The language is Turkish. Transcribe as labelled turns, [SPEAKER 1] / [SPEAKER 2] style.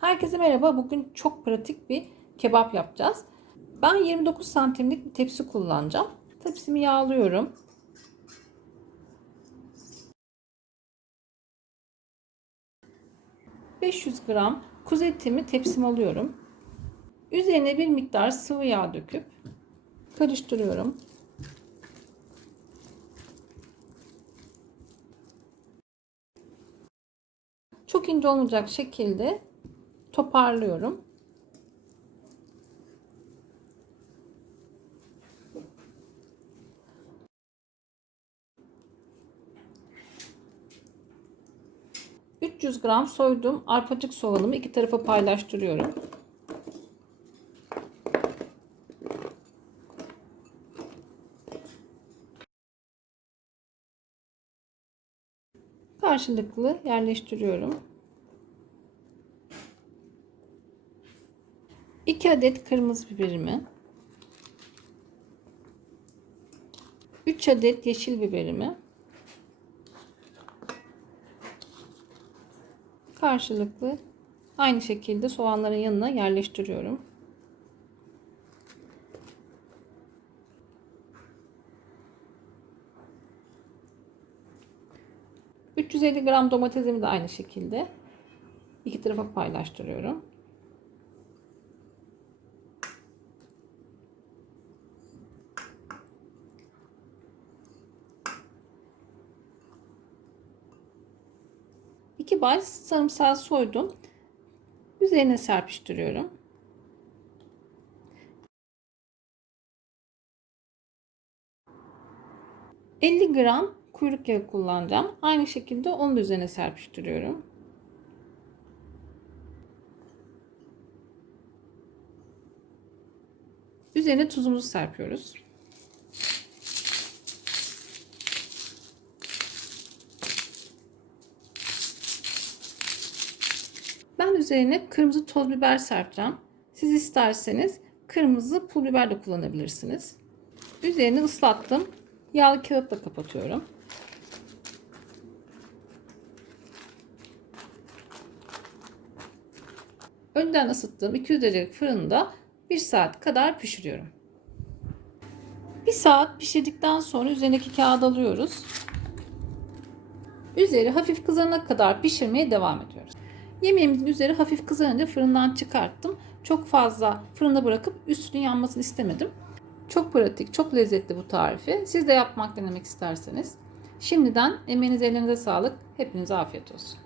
[SPEAKER 1] Herkese merhaba. Bugün çok pratik bir kebap yapacağız. Ben 29 santimlik bir tepsi kullanacağım. Tepsimi yağlıyorum. ...500 gram kuzu etimi tepsime alıyorum. Üzerine bir miktar sıvı yağ döküp... ...karıştırıyorum. Çok ince olmayacak şekilde toparlıyorum. ...300 gram soyduğum arpacık soğanımı iki tarafa paylaştırıyorum. Karşılıklı yerleştiriyorum. 2 adet kırmızı biberimi 3 adet yeşil biberimi karşılıklı aynı şekilde soğanların yanına yerleştiriyorum. ...350 gram domatesimi de aynı şekilde... ...iki tarafa paylaştırıyorum. İki baş sarımsağı soydum. Üzerine serpiştiriyorum. ...50 gram kuyruk yağı kullanacağım. Aynı şekilde onu da üzerine serpiştiriyorum. Üzerine tuzumuzu serpiyoruz. Ben üzerine kırmızı toz biber serpeceğim. Siz isterseniz kırmızı pul biber de kullanabilirsiniz. Üzerini ıslattım. Yağlı kağıtla kapatıyorum. Önden ısıttığım 200 derecelik fırında 1 saat kadar pişiriyorum. 1 saat pişirdikten sonra üzerindeki kağıdı alıyoruz. Üzeri hafif kızarana kadar pişirmeye devam ediyoruz. Yemeğimizin üzeri hafif kızarınca fırından çıkarttım. Çok fazla fırında bırakıp üstünün yanmasını istemedim. Çok pratik, çok lezzetli bu tarifi. Siz de yapmak denemek isterseniz. Şimdiden emeğinize elinize sağlık. Hepinize afiyet olsun.